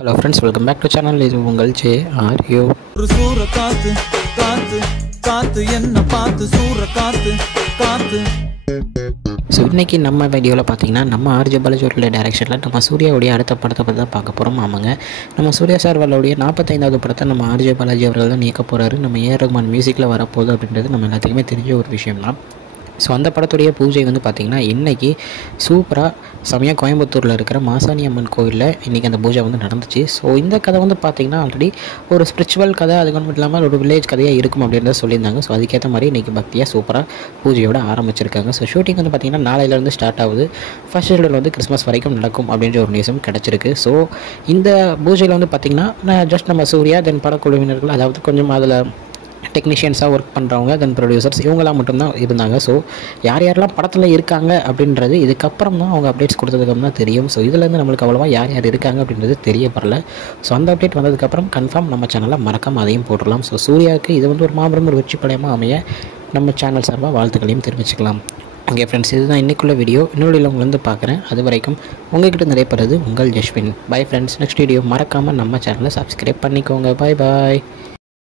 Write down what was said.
Hello friends, welcome back to channel. This is Ungal JRU. ஒரு சூற காத்து காத்து காத்து என்ன பார்த்து சூற காத்து காத்து. ஸோ இன்றைக்கி நம்ம வீடியோவில் பார்த்தீங்கன்னா நம்ம ஆர்ஜே பாலாஜியோட டைரக்ஷனில் நம்ம சூர்யாவுடைய அடுத்த படத்தை பற்றி தான் பார்க்க போகிறோம். ஆமாங்க, நம்ம சூர்யா சார் அவர்களுடைய 45வது படத்தை நம்ம ஆர்ஜே பாலாஜி அவர்கள் தான் இயக்க போகிறாரு. நம்ம ஏஆர் ரஹ்மான் மியூசிக்கில் வரப்போகுது அப்படின்றது நம்ம எல்லாத்துக்குமே தெரிஞ்ச ஒரு விஷயம் தான். ஸோ அந்த படத்துடைய பூஜை வந்து பார்த்திங்கன்னா இன்றைக்கி சூப்பராக செமையாக கோயம்புத்தூரில் இருக்கிற மாசாணி அம்மன் கோவிலில் இன்றைக்கி அந்த பூஜை வந்து நடந்துச்சு. ஸோ இந்த கதை வந்து பார்த்திங்கன்னா ஆல்ரெடி ஒரு ஸ்பிரிச்சுவல் கதை, அதுக்கு மட்டும் இல்லாமல் ஒரு வில்லேஜ் கதையாக இருக்கும் அப்படின்றத சொல்லியிருந்தாங்க. ஸோ அதுக்கேற்ற மாதிரி இன்றைக்கி பக்தியாக சூப்பராக பூஜையோட ஆரம்பிச்சிருக்காங்க. ஸோ ஷூட்டிங் வந்து பார்த்திங்கன்னா நாளையிலேருந்து ஸ்டார்ட் ஆகுது. ஃபர்ஸ்ட் ஷெட்யூல் வந்து கிறிஸ்மஸ் வரைக்கும் நடக்கும் அப்படின்ற ஒரு நியூஸும் கிடச்சிருக்கு. ஸோ இந்த பூஜையில் வந்து பார்த்திங்கன்னா ஜஸ்ட் நம்ம சூர்யா தென் படக்குழுவினர்கள், அதாவது கொஞ்சம் அதில் டெக்னீஷியன்ஸாக ஒர்க் பண்ணுறவங்க தென் ப்ரொடியூசர்ஸ் இவங்களாம் மட்டும்தான் இருந்தாங்க. ஸோ யார் யாரெல்லாம் படத்தில் இருக்காங்க அப்படின்றது இதுக்கப்புறம் தான் அவங்க அப்டேட்ஸ் கொடுத்ததுக்கப்புறம் தான் தெரியும். ஸோ இதுலேருந்து நம்மளுக்கு அவ்வளோவா யார் யார் இருக்காங்க அப்படின்றது தெரிய வரல. ஸோ அந்த அப்டேட் வந்ததுக்கப்புறம் கன்ஃபார்ம் நம்ம சேனலில் மறக்காம அதையும் போட்டுடலாம். ஸோ சூர்யாவுக்கு இது வந்து ஒரு மாபெரும் ஒரு வெற்றி படையமாக அமைய நம்ம சேனல் சார்பாக வாழ்த்துக்களையும் தெரிவிச்சுக்கலாம். ஓகே ஃப்ரெண்ட்ஸ், இதுதான் இன்றைக்குள்ள வீடியோ. இன்னொரு உங்களை வந்து பார்க்குறேன். அது வரைக்கும் உங்கள்கிட்ட நிறைய உங்கள் Jaswin. Bye friends. Next video மறக்காமல் நம்ம சேனலை சப்ஸ்கிரைப் பண்ணிக்கோங்க. பாய் பாய்.